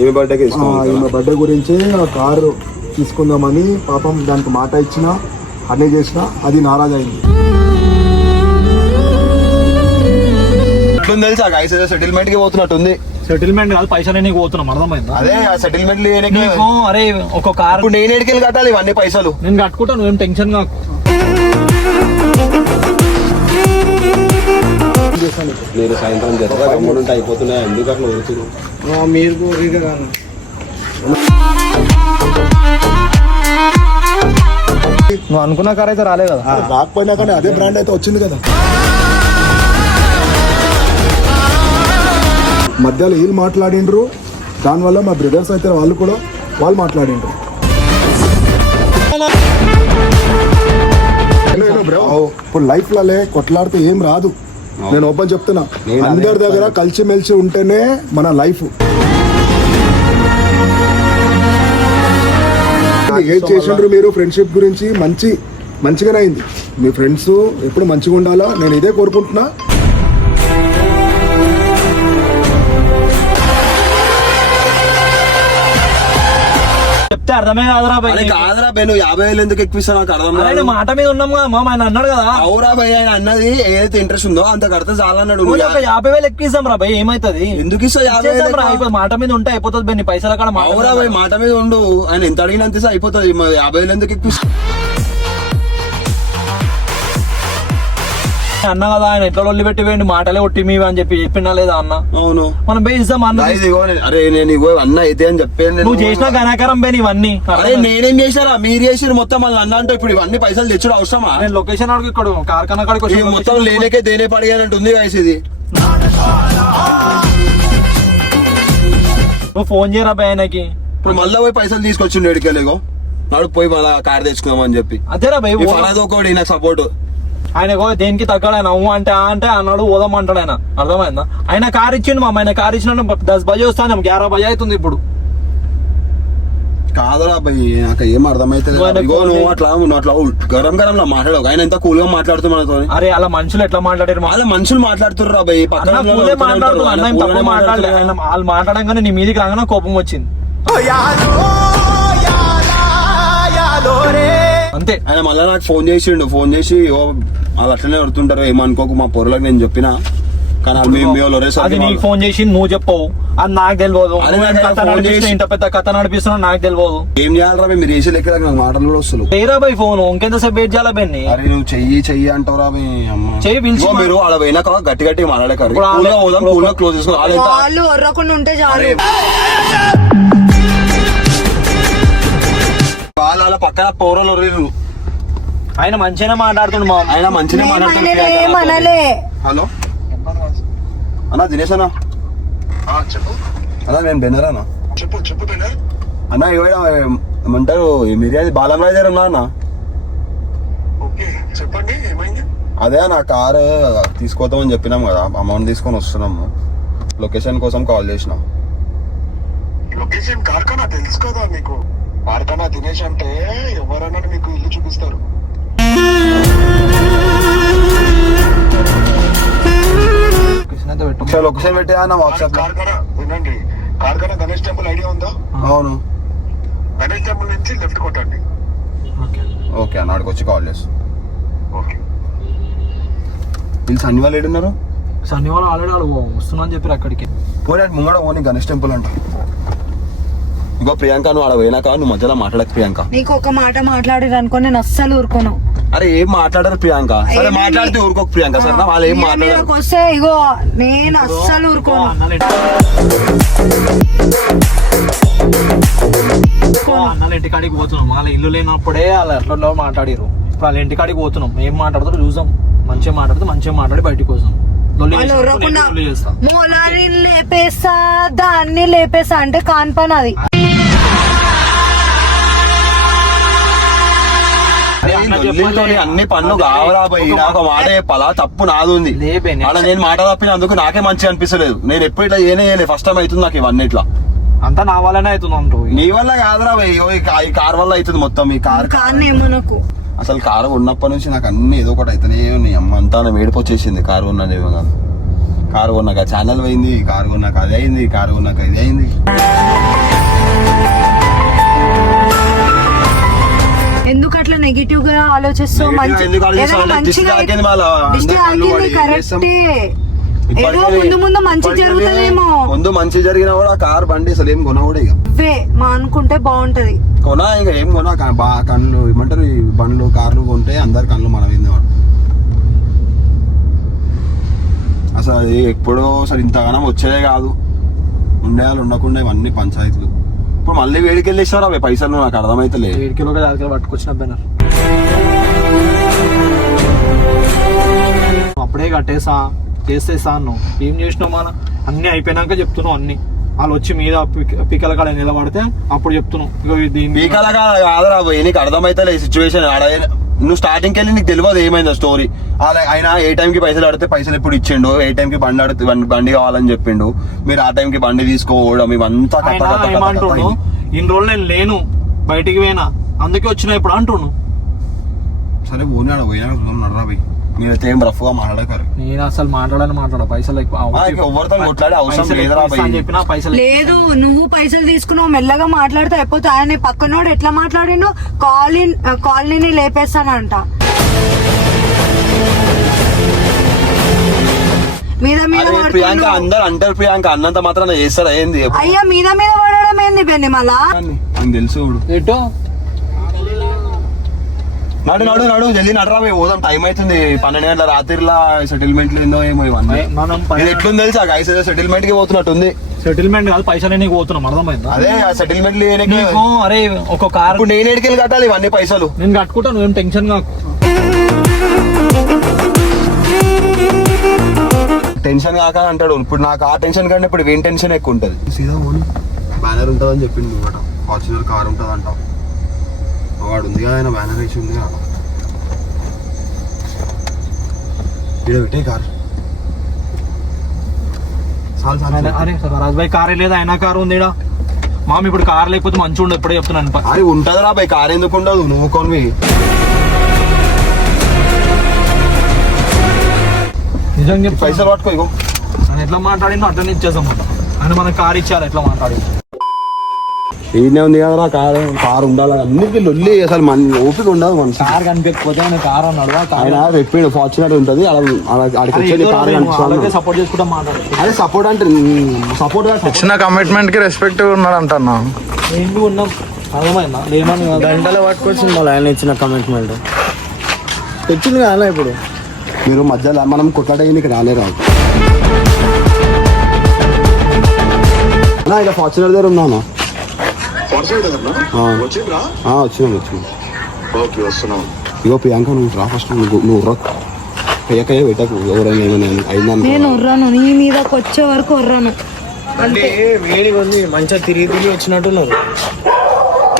ఈమె బర్త్డే గురించి ఆ కారు తీసుకుందామని పాపం దానికి మాట ఇచ్చిన అన్నీ చేసిన అది నారాజ్ అయింది. తెలుసా గైస్ సెటిల్మెంట్ కి పోతున్నట్టుంది. సెటిల్మెంట్ కాదు, పైసలు పోతున్నాం, అర్థమైందా? అదే సెటిల్మెంట్ అరే ఒక కార్ నేను ఎడికెళ్ళి కట్టాలి ఇవన్నీ పైసలు. నేను కట్టుకుంటా, నువ్వేం టెన్షన్ కాకు. మీరు సాయంత్రం జరుగుతుంటే అయిపోతున్నాయి, ఎందుకు అట్లా వచ్చారు మీరు నువ్వు అనుకున్న కార్ అయితే రాలే కదా. రాకపోయినా కానీ అదే బ్రాండ్ అయితే వచ్చింది కదా. మధ్యలో వీళ్ళు మాట్లాడిండ్రు, దానివల్ల మా బ్రదర్స్ అయితే వాళ్ళు మాట్లాడిండ్రు. ఇప్పుడు లైఫ్ లలో కొట్లాడితే ఏం రాదు. నేను ఓపెన్ చెప్తున్నా, అందరి దగ్గర కలిసిమెలిసి ఉంటేనే మన లైఫ్. ఏం చేసిండ్రు మీరు ఫ్రెండ్షిప్ గురించి? మంచిగానే అయింది. మీ ఫ్రెండ్స్ ఎప్పుడు మంచిగా ఉండాలా, నేను ఇదే కోరుకుంటున్నా. చెప్తే అర్థమే కాదురా భయ్. కాదురా భయ్, నువ్వు 50,000 ఎందుకు ఎక్కువ నాకు అర్థం కాదు. మాట మీద ఉన్నాం కదా మామ, ఆయన అన్నాడు కదా. అవురా భయ్, ఆయన అన్నది ఏదైతే ఇంట్రెస్ట్ ఉందో అంత కడితే చాలన్నాడు. 50,000 ఎక్కువ ఇస్తాం రా భయ్, ఏమైతుంది? ఎందుకు ఇస్తావు 50,000? మాట మీద ఉంటే అయిపోతుంది భయ్, నీ పైసలు అక్కడ. అవురా భయ్, మాట మీద ఉండు, ఆయన ఎంత అడిగినంత అయిపోతుంది. 50,000 ఎందుకు ఎక్కువ అన్న కదా, ఆయన ఎట్లా లొల్లి పెట్టి వేయండి, మాటలే ఒట్టి మీవి అని చెప్పి చెప్పినా లేదా అన్న? అవును, మనం బే ఇస్తాం అన్న. అరే నేను ఇగో అన్న అయితే అని చెప్పాను. నువ్వు చేసిన ఘనకారం బే ఇవన్నీ. అరే నేనేం చేశారా, మీరు చేసారు మొత్తం. మళ్ళీ అన్న అంటే ఇప్పుడు ఇవన్నీ పైసలు తెచ్చుడు అవసరమా? నేను లొకేషన్ అడుగు, ఇక్కడ కార్ఖానా కాడికి మొత్తం లేనేకే దేనే పడిగానంటుంది వయసు ఇది. నువ్వు ఫోన్ చేయరా భయ్ ఆయనకి. ఇప్పుడు మళ్ళీ పోయి పైసలు తీసుకొచ్చిండు ఎడికెళ్ళగో, నాడు పోయి మళ్ళీ కార్ తెచ్చుకుందాం అని చెప్పి. అదేరా భయ్, ఒకటి నాకు సపోర్ట్. ఆయన దేనికి తగ్గడు. ఆయన అవ్వు అంటే అన్నాడు, ఓదాం అంటాడు ఆయన, అర్థమైందా? ఆయన కార్ ఇచ్చిండు మా, ఆయన కార్ ఇచ్చిన 10 బజే వస్తాను, 11 బజే అవుతుంది ఇప్పుడు. కాదురా భయ్, నాకు ఏం అర్థమైతే నువ్వు అట్లా గరం గరంలో మాట్లాడవు. ఆయన ఎంత కూల్ గా మాట్లాడుతున్నా. అరే అలా మనుషులు ఎట్లా మాట్లాడారు? అలా మనుషులు మాట్లాడుతుర్రా భయ్, వాళ్ళు మాట్లాడంగానే నీ మీదికి రాగానే కోపం వచ్చింది అంతే. ఆయన మళ్ళీ నాకు ఫోన్ చేసిండు, ఫోన్ చేసి వాళ్ళు అట్లనే పడుతుంటారు, ఏమనుకోకు మా పొరలకు నేను చెప్పినా. కానీ అది నీకు ఫోన్ చేసి నువ్వు చెప్పవు, అది నాకు తెలియదు. ఇంత పెద్ద కథ నడిపిస్తున్నా నాకు తెలియదు. ఏం చేయాలరా మీరు చేసే లెక్క నాకు మాటలు కూడా వస్తుంది. చేయరా బై ఫోన్, ఇంకెంతసేపు వెయిట్ చేయాలా బెన్ని? అరే నువ్వు చెయ్యి అంటావురా అమ్మ. చెయ్యి పిలిచి మీరు అలా పోయినాక గట్టి గట్టి మాట్లాడకారు, క్లోజ్ చేసుకోవాలి. వాళ్ళ పక్కన పౌరలు ఆయన మంచిగానే మాట్లాడుతుండు మా, ఆయన మంచిగానే మాట్లాడుతున్నాడు. హలో అన్నా, దినేష్ అన్నా. అన్నా నేను బెన్నర్ అన్నా. అన్నా ఏమంటారు మిర్యాది బాలంరాజు గారు ఉన్నా అన్న. అదే నా కారు తీసుకోతామని చెప్పినాం కదా, అమౌంట్ తీసుకొని వస్తున్నాము. లొకేషన్ కోసం కాల్ చేసినాం. లొకేషన్ కార్ఖానా తెలుసు కదా మీకు. కార్ఖానా దినేష్ అంటే ఎవరన్నా మీకు ఇల్లు చూపిస్తారు. లొకేషన్ పెట్టే అన్న వాట్సాప్. వినండి, కార్ఖానా గణేష్ టెంపుల్ ఐడియా ఉందా? అవును, గణేష్ టెంపుల్ నుంచి లెఫ్ట్ కొట్టండి. ఓకే అన్న, అక్కడికి వచ్చి కాల్ చేస్తాం. వీళ్ళు సన్ని వాళ్ళు ఏడున్నారు? సన్ని వాళ్ళు ఆల్రెడీ వస్తున్నా అని చెప్పారు అక్కడికి. పోనీ ముంగడ ఓని గణేష్ టెంపుల్ అంట. ఇంకో ప్రియాంక, నువ్వు ఆడ పోయినాక నువ్వు మధ్యలో మాట్లాడక ప్రియాంక. నీకు ఒక మాట మాట్లాడారు అనుకో, నేను అస్సలు ఊరుకోను. అరే ఏం మాట్లాడారు ప్రియాంక? సరే మాట్లాడితే ఊరుకోక ప్రియాంక. సరే వాళ్ళు ఏం మాట్లాడారు వస్తే ఇగో నేను అస్సలు ఊరుకోను. అన్నల ఇంటికాడికి పోతున్నాం, వాళ్ళ ఇల్లు లేనప్పుడే వాళ్ళు ఎట్లా మాట్లాడారు. ఇప్పుడు వాళ్ళ ఇంటికాడికి పోతున్నాం, ఏం మాట్లాడతారో చూసాం. మంచిగా మాట్లాడితే మంచిగా మాట్లాడి బయటకు వస్తాం. లేపేస్తా దాన్ని లేపేస్తా అంటే కాన్ పని అది. అన్ని పనులు కావరా పోయి, నాకు మాట చెప్పాలా? తప్పు నాది ఉంది. అలా నేను మాట తప్పినందుకు నాకే మంచిగా అనిపిస్తలేదు. నేను ఎప్పుడు ఇట్లా చేయలే, ఫస్ట్ టైం అవుతుంది నాకు ఇవన్నీ. ఇట్లా అంతా నా వల్లనే అవుతుంది. నీ వల్ల కాదురా భయ్, ఈ కార్ వల్ల అవుతుంది మొత్తం. ఈ కార్ అసలు కారు ఉన్నప్పటి నుంచి నాకు అన్ని ఏదో ఒకటి అవుతానే. నీ అమ్మ అంతా నా వేడికి వచ్చేసింది. కారు ఉన్నదేమో కాదు, కారు కొన్నాక ఛానల్ పోయింది, కారు కొన్నాక అది అయింది, కారు కొన్నాక ఇది అయింది. నెగిటివ్ గా ఆలోచిస్తావు. Negative ఎందుకు ఆలోచిస్తావు? అంటే దిష్టి తాకింది మళ్ళా. అందరి కళ్ళు పడి ఏం చేస్తాం? ఏదో ముందు ముందు మంచి జరుగుతుందేమో. ముందు మంచి జరిగినా కూడా కార్ బండి అసలు ఏం కొన కూడా ఇక మా అనుకుంటే బాగుంటది. కొనా ఇక ఏం కొనా బాగా కళ్ళు ఏమంటారు ఈ బండ్లు కార్లు కొంటే అందరి కళ్ళు మనం ఏందేవాడు అసలు అది ఎప్పుడో అసలు ఇంతగానం వచ్చేదే కాదు. ఉండేవాళ్ళు ఉండకుండా ఇవన్నీ పంచాయతీలు. ఇప్పుడు మళ్ళీ వేడికి వెళ్ళేసారు అవి పైసలు నాకు అర్థమైతే లేదు. 7 కిలోగా 4 కిలో పట్టుకొచ్చిన బెనర్ అప్పుడే కట్టేసా చేస్తేసా అన్నావు. ఏం చేసినావు మన అన్ని అయిపోయినాక చెప్తున్నావు. అన్ని వాళ్ళు వచ్చి మీద పిక్కల కాడ నిలబడితే అప్పుడు చెప్తున్నావు. ఇగో దీన్ని పీకల కాదురా పోయి నీకు అర్థమైతే లేదు సిచ్యువేషన్. నువ్వు స్టార్టింగ్ వెళ్ళి నీకు తెలియదు ఏమైందో స్టోరీ. ఆయన ఏ టైంకి పైసలు అడితే పైసలు ఎప్పుడు ఇచ్చిండు, ఏ టైంకి బండి అడితే బండి కావాలని చెప్పిండు, మీరు ఆ టైంకి బండి తీసుకోవడం ఇవంతా ఏమంటుండు. ఇన్ని రోజులు నేను లేను, బయటికి పోయినా, అందుకే వచ్చినా ఇప్పుడు అంటుండు. సరే పోయినాడు చూద్దాం నడరా పోయి. మీరైతే ఏం రఫ్ గా మాట్లాడకారు. నేను అసలు మాట్లాడ పైసలు ఎవరితో కొట్లాడే అవసరం లేదురా పోయి. చెప్పినా పైసలు లేదు. నువ్వు పైసలు తీసుకున్నావు, మెల్లగా మాట్లాడితే అయిపోతే. ఆయన పక్కనోడు ఎట్లా మాట్లాడిండు, కాలనీని లేపేస్తానంట. మీద మీద ప్రియాంక అందరు అంటారు, ప్రియాంక అన్నంత మాత్రం చేస్తారా ఏంది? అయ్యా మీద మీద పడడం ఏంది పెన్ని మళ్ళా? నాకు తెలుసు. ఎటో నడు నడు నడు జల్దీ నడరా పోదాం. టైం అవుతుంది 12 గంటల రాత్రిలా. సెటిల్మెంట్ ఏందో ఏమో ఇవన్నీ ఇది ఎట్లుంది తెలుసా గైస్? సెటిల్మెంట్ కి పోతున్నట్టుంది. సెటిల్మెంట్ కాదు, పైసలు పోతున్నాం. అర్థమైందా? అదే సెటిల్మెంట్. అరే ఒక కార్ ఇప్పుడు నేను ఎడికెళ్ళి కట్టాలి ఇవన్నీ పైసలు? నేను కట్టుకుంటాను, నువ్వేం టెన్షన్ కాకు. టెన్షన్ కాక అంటాడు. ఇప్పుడు నాకు ఆ టెన్షన్ కంటే ఇప్పుడు వీన్ టెన్షన్ ఎక్కువ ఉంటుంది. సీదా పోను బ్యానర్ ఉంటుందని చెప్పింది అనమాట. ఫార్చునర్ కార్ ఉంటుంది అంటావు. వాడు ఉంది కదా ఆయన బ్యానర్ వేసి ఉంది కదా. ఇక్కడ పెట్టే కార్ అరే రాజ్బాయ్ కారే లేదా, అయినా కారు ఉంది. మామ ఇప్పుడు కార్ లేకపోతే మంచిగా ఉండదు. ఎప్పుడే చెప్తున్నాను. అది ఉంటది రా బాయ్, కార్ ఎందుకు ఉండదు? నువ్వు కొనివి నిజంగా పైసలు పట్టుకో. ఇగో ఆయన ఎట్లా మాట్లాడిందో అట్లనే ఇచ్చేసాం. ఆయన మనకు కార్ ఇచ్చారు, ఎట్లా మాట్లాడింది. ఈయనే ఉంది కదరా కారు. కారు ఉండాలి అన్నిటికీ లొల్లి. అసలు మన ఓపిక ఉండదు మన. కార్ కనిపించకపోతే ఆయన కార్ అన్నాడు. ఆయన చెప్పిండు ఫార్చునర్ ఉంటుంది ఆడికి వచ్చేది కార్ కనిపిస్తుంది. సపోర్ట్ చేసుకుంటా మాట్లాడు. అదే సపోర్ట్ అంటే సపోర్ట్ ఇచ్చిన కమిట్మెంట్ కి రెస్పెక్ట్ ఉన్నాడు అంటున్నా. ఏంటి ఉన్నాం అర్థమైందా? లేమని గంటలో పట్టుకొచ్చింది మళ్ళీ ఆయన ఇచ్చిన కమిట్మెంట్ తెచ్చింది కదా. ఇప్పుడు మీరు మధ్యలో మనం కొట్లాడడానికి రాలే రాదు. ఇలా ఫార్చునర్ దగ్గర ఉన్నాను. వచ్చిండ్రా? వచ్చినాం. ఓకే వస్తున్నాం. ఇగో ప్రియాంక నువ్వు రా ఫస్ట్. నువ్వు రా కయ్య పెట్టకు. ఎవరైనా ఏమైనా అయిందని నేను ఉర్రాను, నీ మీదకి వచ్చే వరకు ఉర్రాను. అంటే వేడిగా ఉంది, మంచిగా తిరిగి తిరిగి వచ్చినట్టున్నారు.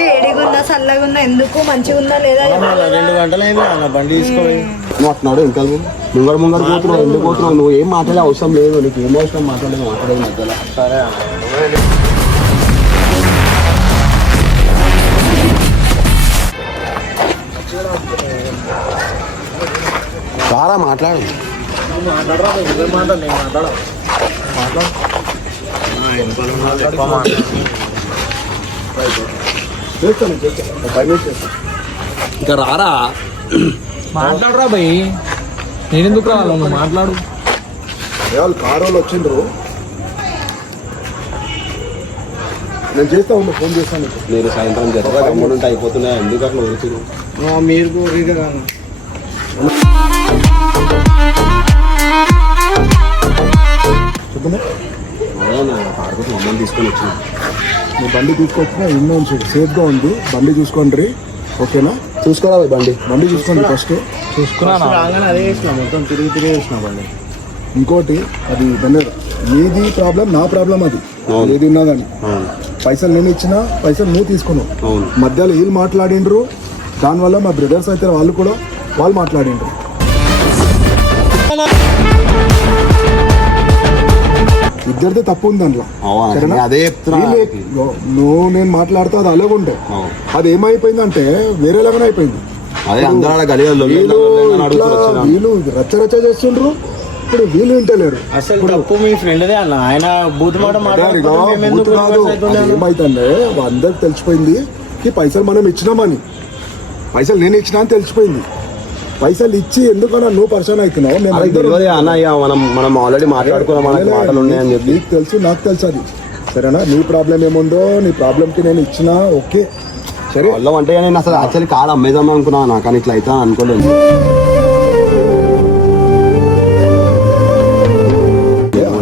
వేడిగున్నా చల్లగున్నా ఎందుకు, మంచిగా ఉందా లేదా? 2 గంటలు అయింది అన్న బండి తీసుకోవాలి. నువ్వు అంటున్నాడు ఇంకా ముంగడు పోతున్నావు. ఎందుకు పోతున్నావు? నువ్వు ఏం మాట్లాడే అవసరం లేదు. నీకు ఏం అవసరం మాట్లాడలేదు మధ్యలో. సరే చాలా మాట్లాడు. ఇంకా రారా మాట్లాడరా భయ్. నేను ఎందుకు రావాలి? నువ్వు మాట్లాడు. వాళ్ళు కారు వాళ్ళు వచ్చిండ్రు. నేను చేస్తా ఉన్నా, ఫోన్ చేస్తాను. మీరు సాయంత్రం జరగా గమ్మునుంటే అయిపోతున్నాయి. ఎందుకు అట్లా వచ్చి మీరు చెప్పండి. కార్కు మమ్మల్ని తీసుకొని వచ్చిన. మీ బండి తీసుకొచ్చినా ఎన్నో ఉంచండి, సేఫ్గా ఉంది. బండి చూసుకోండి, ఓకేనా? చూసుకోరా బండి చూసుకోండి ఫస్ట్. చూసుకున్నాను. అదే వేసిన మొత్తం తిరిగి తిరిగి వేసిన బండి. ఇంకోటి అది బెన్నర్ నీది ప్రాబ్లం, నా ప్రాబ్లం అది. ఏది ఉన్నా కానీ పైసలు నేను ఇచ్చినా పైసలు నువ్వు తీసుకున్నావు. మధ్యలో వీళ్ళు మాట్లాడిండ్రు. దానివల్ల మా బ్రదర్స్ అయితే వాళ్ళు మాట్లాడిండ్రు. ఇద్దరిదే తప్పు ఉంది దాంట్లో. అదే చెప్తున్నా. నువ్వు నేను మాట్లాడితే అది అలాగుంటే అది ఏమైపోయిందంటే వేరేలాగానే అయిపోయింది. వీళ్ళు రచ్చ చేస్తుండ్రు. ఇప్పుడు వీళ్ళు వింటలేరు. అసలు తప్పు మీ ఫ్రెండ్దే అన్న. ఆయన బూత్ మాట ఏమైతుందే అందరికి తెలిసిపోయింది ఈ పైసలు మనం ఇచ్చినామని. పైసలు నేను ఇచ్చినా అని తెలిసిపోయింది. పైసలు ఇచ్చి ఎందుకన్నా నువ్వు పరిచయం అవుతున్నావు? మేము అది ఇద్దరం- తెలియదు అన్న, ఇక మనం ఆల్రెడీ మాట్లాడుకున్నాం, మనకి మాటలు ఉన్నాయని చెప్పి. నీకు తెలుసు, నాకు తెలుసు అది. సరేనా? నీ ప్రాబ్లం ఏముందో నీ ప్రాబ్లంకి నేను ఇచ్చినా ఓకే సరే. వాళ్ళం అంటే నేను అసలు యాక్చువల్లీ కార్ అమ్మేద్దాం అనుకున్నాను, కానీ ఇట్లా అయితే అనుకోలేదు.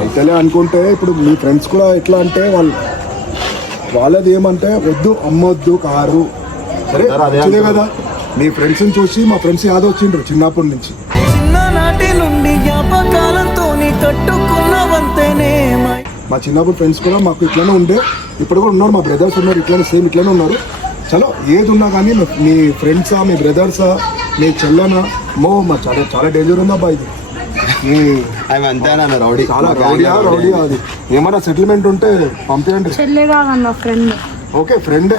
అయితేలే అనుకుంటే ఇప్పుడు మీ ఫ్రెండ్స్ కూడా ఎట్లా అంటే వాళ్ళది ఏమంటే వద్దు అమ్మొద్దు కారు. సరే అదే మంచిదే కదా. మీ ఫ్రెండ్స్ని చూసి మా ఫ్రెండ్స్ యాదవ్ వచ్చిండ్రు చిన్నప్పటి నుంచి. చిన్ననాటి నుండి జ్ఞాపకాలతో కట్టుకున్నవంతేనే మా చిన్నప్పుడు ఫ్రెండ్స్ కూడా మాకు ఇట్లనే ఉండే, ఇప్పుడు కూడా ఉన్నారు. మా బ్రదర్స్ ఉన్నారు, ఇట్లనే సేమ్ ఇట్లనే ఉన్నారు. చలో ఏది ఉన్నా కానీ మీ ఫ్రెండ్సా, మీ బ్రదర్సా, మీ చెల్లెనా, మా చాలా చాలా డేంజర్ ఉందా బా ఇది. అవి అంతేనా రౌడీ, చాలా రౌడీ అది. ఏమైనా సెటిల్మెంట్ ఉంటే పంపించండి. చెల్లె కాదన్న ఫ్రెండ్. ఓకే ఫ్రెండే.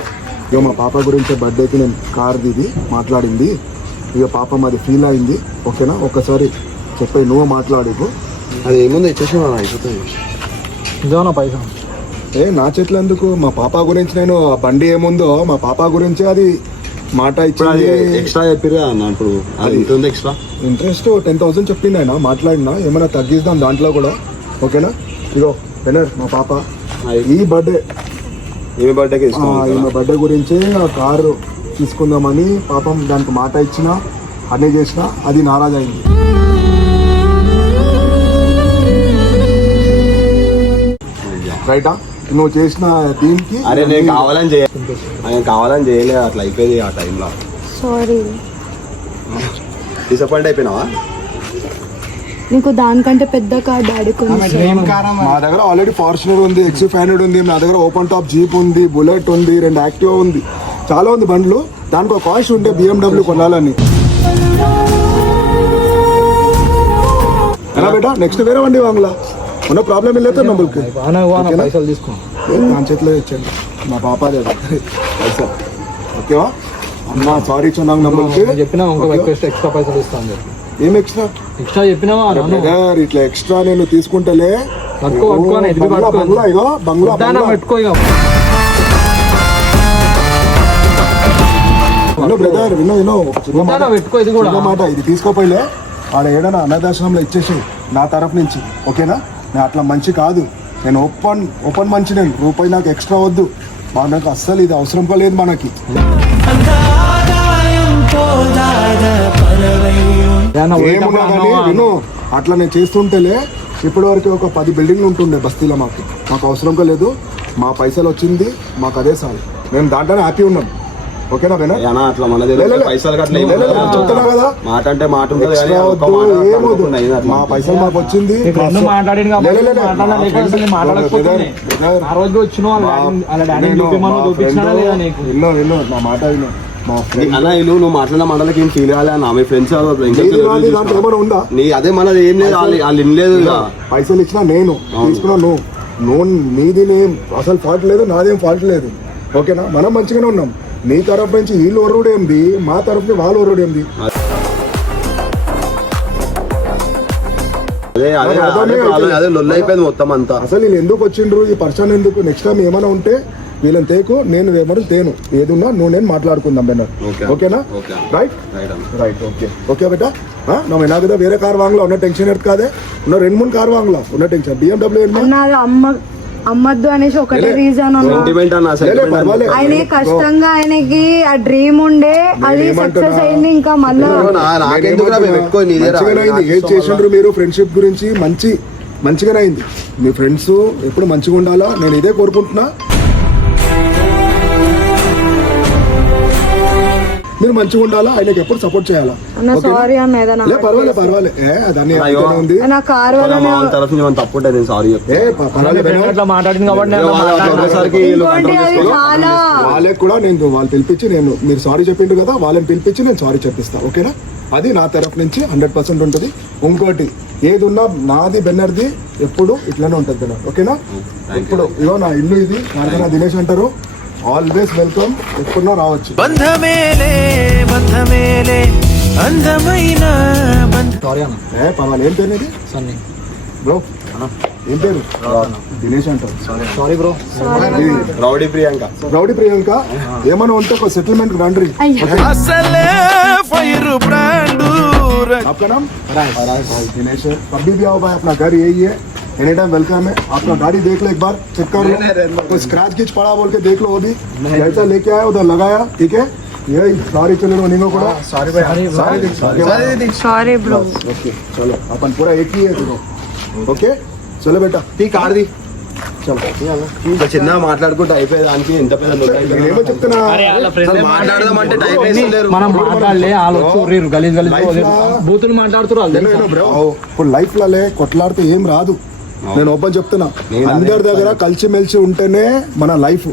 ఇక మా పాప గురించి బర్త్డేకి నేను కార్ దిగి మాట్లాడింది. ఇక పాప మాది ఫీల్ అయింది. ఓకేనా? ఒక్కసారి చెప్పి నువ్వు మాట్లాడు. అది ఏముంది ఇచ్చేసి అయిపోతుంది. ఇదేమన్నా పైసా నా చేతిలో ఎందుకు? మా పాప గురించి నేను ఆ బండి ఏముందో మా పాప గురించి అది మాట ఇప్పుడు అది ఇచ్చింది. ఎక్స్ట్రా చెప్పారు కదా అన్న, ఇప్పుడు అది ఎంత ఉంది ఎక్స్ట్రా? ఇంట్రెస్ట్ 10,000 చెప్పింది ఆయన. మాట్లాడినా ఏమైనా తగ్గిద్దాం దాంట్లో కూడా. ఓకేనా? ఇగో బెనర్ మా పాప ఈ బర్త్డే ఏమి బర్త్డేకి ఈమె బర్త్డే గురించి ఆ కారు తీసుకుందామని పాపం దానికి మాట ఇచ్చినా అన్నీ చేసినా అది నారాజ్ అయింది. రైటా? నువ్వు చేసిన దీనికి అరే నేను కావాలని చేయలే, అట్లా అయిపోయింది ఆ టైంలో. సారీ. డిసప్పాయింట్ అయిపోయినావా? నీకు దానికంటే పెద్ద కార్ డాడీ మా దగ్గర ఆల్రెడీ ఫార్చునర్ ఉంది, XC500 ఉంది, నా దగ్గర ఓపెన్ టాప్ జీప్ ఉంది, బుల్లెట్ ఉంది, 2 యాక్టివా ఉంది, చాలా ఉంది బండ్లు. దానికి ఒక కాస్ట్ ఉంటే BMW కొనాలని. ఎలా బేటా? నెక్స్ట్ వేరే బండి వాంగ్లా ఉన్న ప్రాబ్లం వెళ్ళేస్తే నమ్మల్కి పైసలు తీసుకో. నా చేతిలో ఇచ్చాను మా పాప పైసా. ఓకేవా అన్న? సారీ చున్నాం నమ్మల్కి. చెప్పినా ఎక్స్ట్రా పైసలు ఇస్తాను. ఏం ఎక్స్ట్రా? ఎక్స్ట్రా చెప్పినావా? ఇట్లా ఎక్స్ట్రా నేను తీసుకుంటలే. బంగ్లా ఇగో బంగ్లా పెట్టుకో. బ్రదర్ వినో పెట్టుకో. ఇది కూడా మాట, ఇది తీసుకోపోయిలే ఆడ ఏడైనా అనాథాశ్రమంలో ఇచ్చేసి నా తరఫు నుంచి. ఓకేనా? నేను అట్లా మంచి కాదు, నేను ఓపెన్ మంచి. నేను రూపాయి నాకు ఎక్స్ట్రా వద్దు. మనకు అస్సలు ఇది అవసరం లేదు మనకి. ఏమున్నా కానీ విను, అట్లా నేను చేస్తుంటేలే ఇప్పటి వరకు ఒక 10 బిల్డింగ్లు ఉంటుండే బస్తీలో. మాకు అవసరం లేదు. మా పైసలు వచ్చింది మాకు అదే సార్. మేము దాంట్లోనే హ్యాపీ ఉన్నాం. ఓకేనా బేనా? అట్లా మనది పైసలు చెప్తున్నా కదా, మాట అంటే మాట ఉంటుంది. ఎక్స్ట్రా వద్దు, ఏమొద్దు. మా పైసలు మాకు వచ్చింది. విన్నో నా మాట విను. మా ఫ్రెండ్ అన్న ఇల్లు నువ్వు మాట్లాడిన మాటలకి ఏం ఫీల్ కాలే అన్న. మీ ఫ్రెండ్స్ దాంట్లో ఏమైనా ఉందా? నీ అదే మనది ఏం లేదు, వాళ్ళు వినలేదు. పైసలు ఇచ్చినా నేను తీసుకున్నా, నువ్వు నీది అసలు ఫాల్ట్ లేదు, నాదేం ఫాల్ట్ లేదు. ఓకేనా? మనం మంచిగానే ఉన్నాం. నీ తరఫు నుంచి వీళ్ళు ఒర్రుడు ఏంది, మా తరఫుని వాళ్ళు ఒర్రుడు ఏంది? అదే లొల్లి అయిపోయింది మొత్తం అంతా. అసలు వీళ్ళు ఎందుకు వచ్చిండ్రు, ఈ పర్సన్ ఎందుకు? నెక్స్ట్ టైం ఏమైనా ఉంటే వీళ్ళని తేకు, నేను ఏమన్నా తేను. ఏదున్నా నువ్వు నేను మాట్లాడుకుందాం బెన్నర్. ఓకేనా? Right right. ఓకే బేటా. நம்ம என்னாகுதா வேற கார் வாங்கலாம், ஒன்றும் டென்ஷன் எடுக்காதே. இன்னும் 2-3 கார் வாங்கலாம், ஒன்றும் டென்షన్. BMW అమ్మద్దు అనేసి ఒకటే రీజన్ ఆయన కష్టంగా ఆయనకి ఆ డ్రీమ్ ఉండే, అది సక్సెస్ అయింది. ఇంకా మళ్ళీ ఏం చేసిండ్రు మీరు ఫ్రెండ్షిప్ గురించి? మంచిగానే అయింది. మీ ఫ్రెండ్స్ ఎప్పుడు మంచిగా ఉండాలా, నేను ఇదే కోరుకుంటున్నా. మీరు మంచిగా ఉండాలా, ఆయనకి ఎప్పుడు సపోర్ట్ చేయాలా. పర్వాలే దాన్ని ఉంది. వాళ్ళకి కూడా వాళ్ళు పిలిపించి మీరు సారీ చెప్పిండ్రు కదా, వాళ్ళని పిలిపించి నేను సారీ చెప్పిస్తా. ఓకేనా? అది నా తరఫు నుంచి 100% ఉంటుంది. ఇంకోటి ఏది ఉన్నా నాది బెన్నర్ది ఎప్పుడు ఇట్లానే ఉంటుంది బెన్నర్. ఓకేనా? ఇప్పుడు ఇగో నా ఇల్లు ఇది, నాన్న దినేష్ అంటారు. ఆల్వేస్ వెల్కమ్, ఎప్పుడున్నా రావచ్చు. పర్వాలేదు. ఏం పేరు బ్రో? ఏం పేరు దినేష్ అంటారు. Sorry bro. Rowdy Priyanka. Rowdy Priyanka ఏమైనా ఉంటే ఒక సెటిల్మెంట్ రండి. అసలే ఫైర్ బ్రాండ్ आपका नाम राज दिनेश कभी भी आओ भाई अपना घर यही है एनी टाइम वेलकम है. अपना गाड़ी देख लो एक बार चेक कर लो कोई स्क्रैच किच पड़ा बोल के देख लो वो भी जैसा लेके आया उधर लगाया ठीक है. यही सॉरी चलो नहीं को सॉरी भाई సారీ బ్రో. ओके चलो अपन पूरा एक ही है देखो ओके चलो बेटा ठीक आड़ दी ఇంకా చిన్నగా మాట్లాడుకుంటే అయిపోయేదానికి ఎంత పెద్ద నేనేమో చెప్తున్నా మాట్లాడదామంటే టైం వేస్తలేరు. మనం మాట్లాడలే వాళ్ళు వచ్చి గలీజ్ బూతులు మాట్లాడుతున్నారు వాళ్ళు. బ్రో ఇప్పుడు లైఫ్ లలో కొట్లాడితే ఏం రాదు. నేను ఓపెన్ చెప్తున్నా అందరి దగ్గర కలిసిమెలిసి ఉంటేనే మన లైఫ్.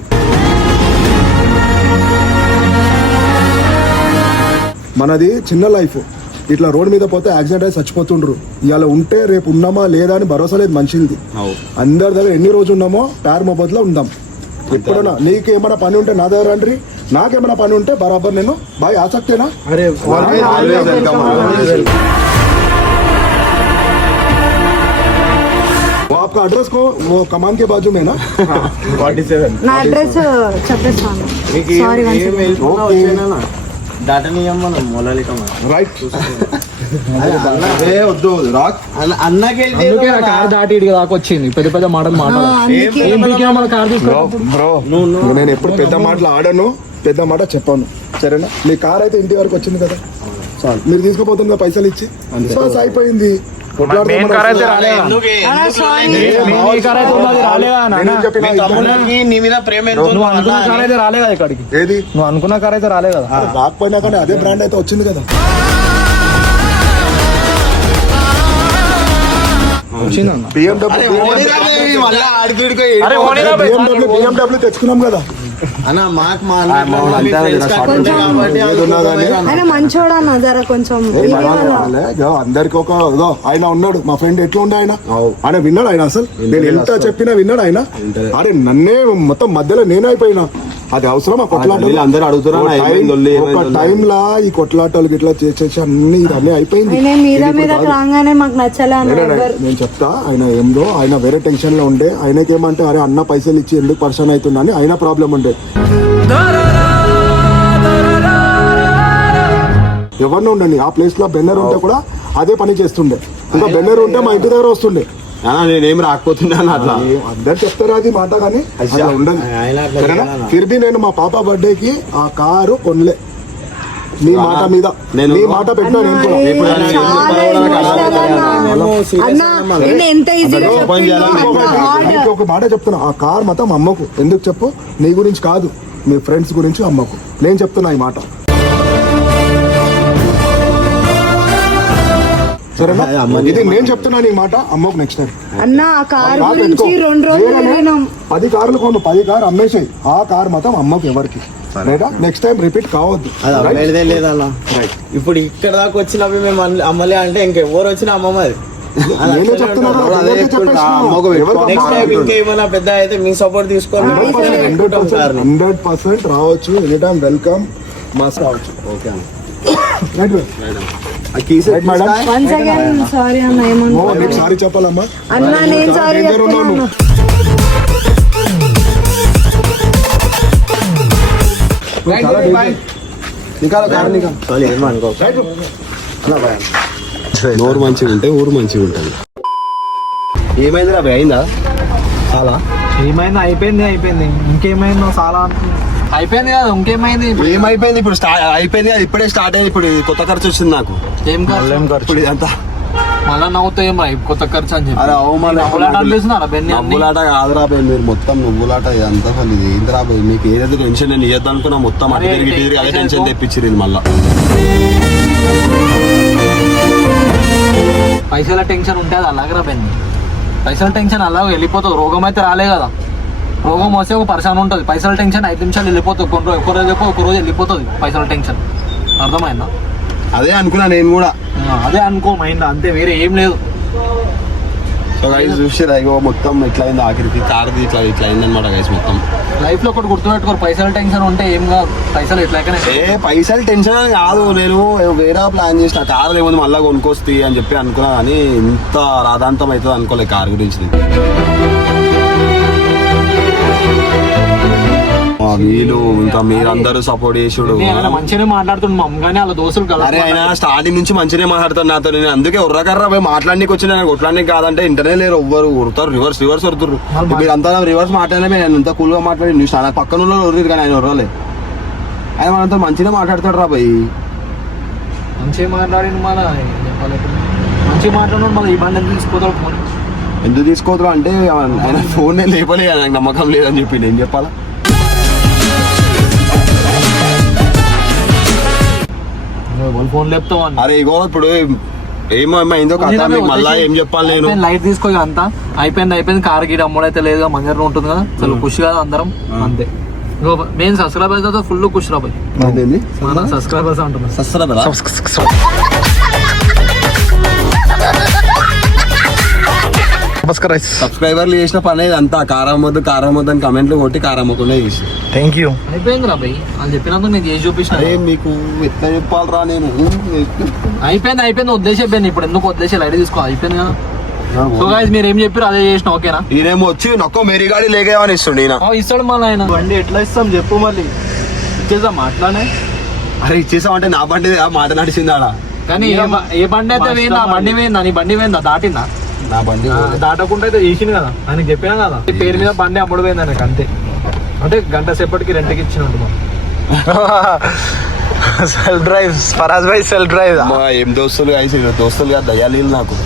మనది చిన్న లైఫ్. ఇట్లా రోడ్ మీద పోతే యాక్సిడెంట్ అయి చచ్చిపోతుండ్రు. ఇవాళ ఉంటే రేపు ఉన్నామా లేదా అని భరోసా లేదు మనిషిది. అందరి దగ్గర ఎన్ని రోజు ఉన్నామో ప్యార్ మొబైల్లో ఉందాం. ఎప్పుడన్నా నీకు ఏమైనా పని ఉంటే నా దగ్గర రండి, నాకేమైనా పని ఉంటే బరాబర్ నేను బాయ్ ఆ సక్తేనా. वो आपका एड्रेस को वो कमान के बाजू में ना 47 నా అడ్రస్ చెప్పేస్తాను. సారీ దాటనీయం మనం మొలలిక राइट వద్దు రాక్ అన్నకి అందుకే నా కార్ దాటి ఇడికి దాకా వచ్చింది. పెద్ద పెద్ద మాటలు మాట్లాడాలి. మన కార్ తీసుకో బ్రో నేను ఎప్పుడు పెద్ద మాటలు ఆడను, పెద్ద మాట చెప్పాను సరేనా. మీ కార్ అయితే ఇంటి వరకు వచ్చింది కదా చాలు. మీరు తీసుకుపోతుంది కదా పైసలు ఇచ్చి సో అయిపోయింది. మెయిన్ కార్ అయితే రాలేదా? నీ మీద ప్రేమ నువ్వు అనుకున్న కార్ అయితే రాలే కదా ఇక్కడికి. ఏది నువ్వు అనుకున్న కార్ అయితే రాలే కదా. రాకపోయినా కానీ అదే బ్రాండ్ అయితే వచ్చింది కదా. వచ్చిందన్న BMW తెచ్చుకున్నాం కదా. అన్న మాకు మా ఆయన మంచోడు అన్న జర కొంచెం అందరికి ఒక ఆయన ఉన్నాడు మా ఫ్రెండ్. ఎట్లా ఉండే ఆయన విన్నాడు. ఆయన అసలు నేను ఎంత చెప్పినా విన్నాడు ఆయన. అరే నన్నే మొత్తం మధ్యలో నేనే అయిపోయినా. అది అవసరం ఆ కొట్లాటలు అందరూ అడుగుతున్నారు ఒక టైంలా ఈ కొట్లాటలు ఇట్లా చేసేసి అన్ని ఇదన్నీ అయిపోయింది. ఆయన మీద రాగానే మాకు నచ్చలే అన్న. నేను చెప్తా ఆయన ఏందో ఆయన వేరే టెన్షన్ లో ఉండే. ఆయనకేమంటే అరే అన్న పైసలు ఇచ్చి ఎందుకు పర్సన్ అవుతున్నా అని ఆయన ప్రాబ్లం ఉండే. ఎవరిని ఉండండి ఆ ప్లేస్ లో బెన్నర్ ఉంటే కూడా అదే పని చేస్తుండే. ఇంకా బెన్నర్ ఉంటే మా ఇంటి దగ్గర వస్తుండే. నేనేం రాకపోతున్నాను అట్లా అందరు చెప్తారు అది మాట కానీ అట్లా ఉండదు. ఫిర్బీ నేను మా పాప బర్త్డే కి ఆ కారు కొనలే. నీ మాట మీద నీ మాట పెట్టా. నేను కూడా ఎంత ఈజీగా నీకు ఒక మాట చెప్తున్నా. ఆ కార్ మొత్తం అమ్మకు. ఎందుకు చెప్పు? నీ గురించి కాదు, మీ ఫ్రెండ్స్ గురించి అమ్మకు. నేను చెప్తున్నా ఈ మాట సరేనా. ఇది నేను చెప్తున్నా నీ మాట అమ్మకు. నెక్స్ట్ టైం అన్న ఆ కార్ గురించి 2 రోజులు వెళ్ళినాం. 10 కార్లు కొను, 10 కార్ అమ్మేసాయి. ఆ కార్ మొత్తం అమ్మకు ఎవరికి రైటా. నెక్స్ట్ టైం రిపీట్ కావద్దు. లేదన్న ఇప్పుడు ఇక్కడ దాకా వచ్చినప్పుడు మేము అమ్మలే అంటే ఇంకెవరు వచ్చినా అమ్మమ్మ అది. నేనే చెప్తున్నా నెక్స్ట్ టైం ఇంకేమైనా పెద్ద అయితే మీ సపోర్ట్ తీసుకొని 100% రావచ్చు. ఎనీ టైం వెల్కమ్ మాస్ రావచ్చు. ఓకే వన్స్ అగైన్ సారీ అన్న. ఏమన్నా సారీ చెప్పాలమ్మా అన్న నేను సారీ చెప్తున్నాను. నోరు మంచిగా ఉంటే ఊరు మంచిగా ఉంటుంది. ఏమైంది రా అయిందా? చాలా ఏమైంది అయిపోయింది. ఇంకేమైందో చాలా అయిపోయింది కదా. ఇంకేమైంది? ఏమైపోయింది ఇప్పుడు? అయిపోయింది కదా, ఇప్పుడే స్టార్ట్ అయింది. ఇప్పుడు కొత్త ఖర్చు వచ్చింది నాకు. ఏం ఖర్చు? ఇప్పుడు ఇదంతా మళ్ళా నవ్వుతా ఏం కొత్త ఖర్చు అని చెప్పి. అరే నువ్వులాట కాదురా పోయి, మీరు మొత్తం నువ్వులాట ఇదంతా అసలు ఇది ఏంటి రా పోయి. మీకు ఏదైతే టెన్షన్ నేను ఇవ్వద్దు అనుకున్నా మొత్తం అటు తిరిగి అదే టెన్షన్ తెప్పించిరు మళ్ళా. పైసల టెన్షన్ ఉంటే అది అలాగరా బెన్ని. పైసల టెన్షన్ అలాగ వెళ్ళిపోతుంది. రోగం అయితే రాలే కదా. రోగం వస్తే ఒక పర్సన్ ఉంటుంది. పైసల టెన్షన్ 5 నిమిషాలు వెళ్ళిపోతుంది. ఒక రోజు వెళ్ళిపోతుంది పైసల టెన్షన్. అర్థమైందా? అదే అనుకున్నా నేను కూడా. అదే అనుకో మైండ్ అంతే, వేరే ఏం లేదు. సో గైస్ చూసారా ఇగో మొత్తం ఎట్లా అయింది ఆఖరికి కార్ది ఇట్లా అయింది అనమాట గైస్ మొత్తం. లైఫ్ లో ఒకటి గుర్తుపెట్టుకోరు, పైసలు టెన్షన్ ఉంటే ఏం కాదు, పైసలు ఎట్లయినా పైసలు టెన్షన్ కాదు, నేను వేరే ప్లాన్ చేసిన కార్ ఏముంది మళ్ళీ కొనుక్కొస్తే అని చెప్పి అనుకున్నా, కానీ ఇంత రాధాంతం అవుతుంది అనుకోలేదు కార్ గురించి. వీళ్ళు ఇంకా మీరందరూ సపోర్ట్ చేసుడు. మంచిగానే మాట్లాడుతున్నాం కానీ వాళ్ళ దోస్తులు అరే ఆయన స్టార్టింగ్ నుంచి మంచిగానే మాట్లాడుతాను నాతో, నేను అందుకే ఉర్రకర్ర పోయి మాట్లాడడానికి వచ్చిన, నాకు కొట్లానికి కాదంటే ఇంటర్నే లేరు, ఎవ్వరు ఉడతారు, రివర్స్ వరుతురు. మీరు అంతా రివర్స్ మాట్లాడినా నేను ఎంత కూల్ గా మాట్లాడి నాకు పక్కన వాళ్ళు ఉర్రీరు కానీ ఆయన ఉర్రలే. ఆయన మనంతా మంచిగా మాట్లాడతాడు రా పోయి, మంచిగా మాట్లాడి మన మంచిగా మాట్లాడిన మళ్ళీ ఈ బండి తీసుకోతారు. ఫోన్ ఎందుకు తీసుకోవద్దు అంటే ఆయన ఫోన్ లేపలే, నాకు నమ్మకం లేదని చెప్పి నేను చెప్పాలా. ఫోన్ లేపుతావు. అరే ఇగో ఇప్పుడు ఏమైందో కథ మళ్ళా ఏం చెప్పాలి నేను. లైట్ తీసుకో అంతా అయిపోయింది. కార్ గీడ అమ్ముడైతే లేదు, మంజర్ ఉంటుంది కదా, చాలా ఖుషి కదా అందరం అంతే. మెయిన్ సబ్స్క్రైబర్స్ అయితే ఫుల్ ఖుషి రాబాయి, మన సబ్స్క్రైబర్స్ అంటున్నారు. సబ్స్క్రైబర్లు చేసిన పని అంతా కారం వద్దు అని కమెంట్లు కొట్టి కారం అమ్మకుండా చేసి అయిపోయింది రా భయ్, వాళ్ళు చెప్పినందుకు నేను చేసి చూపించిన. మీకు ఎట్లా చెప్పాలరా నేను. అయిపోయింది వదిలేసేపోయింది, ఇప్పుడు ఎందుకు వదిలేసి లైట్ తీసుకో, అయిపోయింది కదా. సో గైస్ మీరు ఏం చెప్పారు అదే చేసిన, ఓకేనా. ఈయనేమో వచ్చి నొక్క మెరిగాడి లేకేమని ఇస్తుండే ఇస్తాడు మళ్ళీ ఆయన. బండి ఎట్లా ఇస్తాం చెప్పు, మళ్ళీ ఇచ్చేద్దాం మాట్లాడే. అరే ఇచ్చేసామంటే నా బండి మాట నడిచింది ఆడ. కానీ ఏ బండి అయితే వేయిందా, బండి వేయిందా, నీ బండి వేయిందా, దాటిందా? నా బండి దాటకుండా అయితే చేసింది కదా, ఆయనకి చెప్పినా కదా పేరు మీద బండి అమ్ముడు పోయింది ఆయనకి, అంతే. అంటే గంట సేపటికి రెంట్కి ఇచ్చినట్టు. సెల్ఫ్ డ్రైవ్ ఫరాజ్ భాయ్, సెల్ఫ్ డ్రైవ్. ఏం దోస్తులు కాదు దయ్యాలు నాకు.